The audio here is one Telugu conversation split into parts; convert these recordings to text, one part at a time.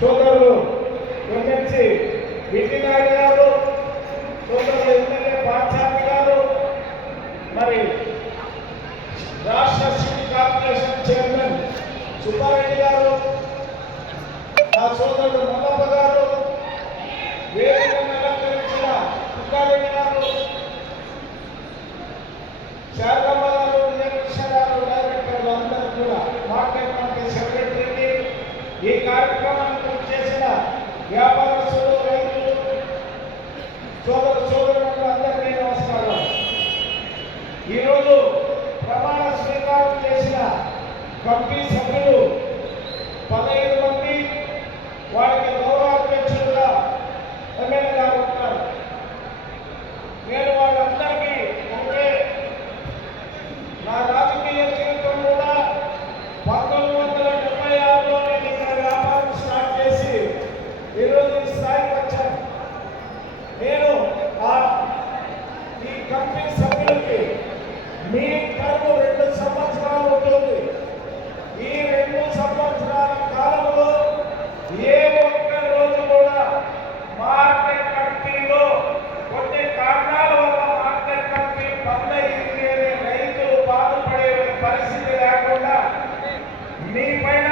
సోదరులు బిటి నాయుడు గారు సోదరులు ఎమ్మెల్యే పాఠశాల గారు మరి రాష్ట్ర సిటీ కార్పొరేషన్ చైర్మన్ సుబ్బారెడ్డి గారు నా సోదరుడు మల్లప్ప గారు వేదికను అలంకరించిన తుక్కారెడ్డి గారు శారదమ్మ గారు విజయకృష్ణ గారు డైరెక్టర్లు అందరూ కూడా మార్కెట్ సెక్రటరీని ఈ కార్యక్రమం వ్యాపారస్తులు రైతులు సోదర సోదరులకు అందరికీ నమస్కారం ఈరోజు ప్రమాణ స్వీకారం చేసిన కమిటీ సభ్యులు పదహైదు ಈ ಪಯಣ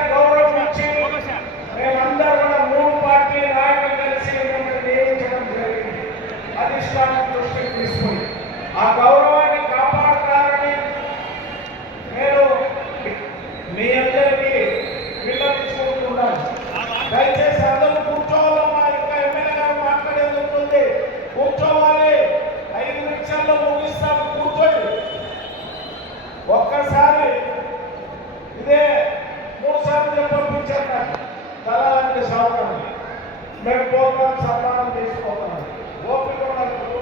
మేము పోతాం సన్మానం తీసుకోవాలి ఓపిక ఉన్నప్పుడు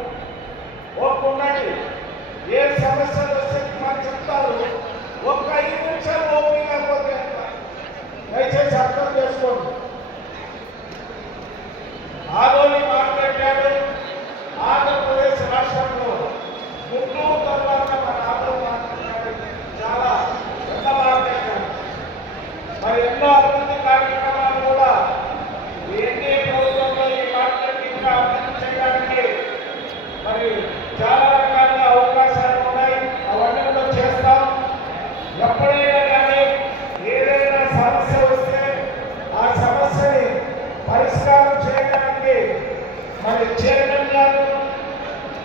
ఓపిక ఉండండి ఏ సమస్యలు వస్తే మాకు చెప్తారు. ఒక్క ఐదు నిమిషాలు ఓపిక లేకపోతే దయచేసి అర్థం చేసుకోండి. ఆదోని మాట్లాడాడు ఆంధ్రప్రదేశ్ రాష్ట్రంలో. గుంటూరు తర్వాత మన ఆదోని మాట్లాడాడు. చాలా ఎంత మాట్లాడాడు మరి ఎన్నో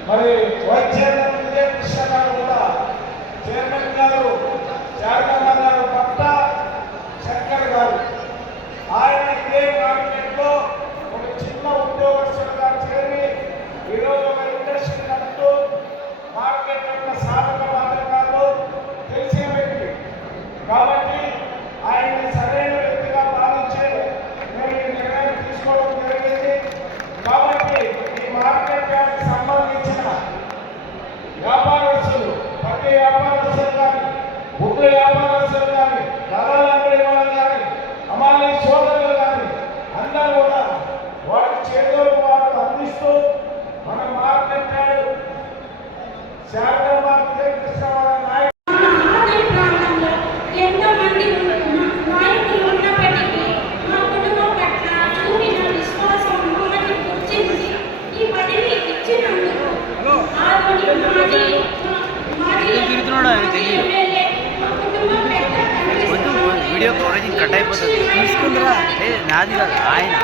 మరి వైస్ చైర్మన్ విజయకృష్ణ గారు కూడా చైర్మన్ గారు శారదమ్మ గారు పట్ట శంకర్ గారు. ఆయన ఇదే మార్కెట్లో కట్ అయిపోతుంది. నాది కాదు ఆయన.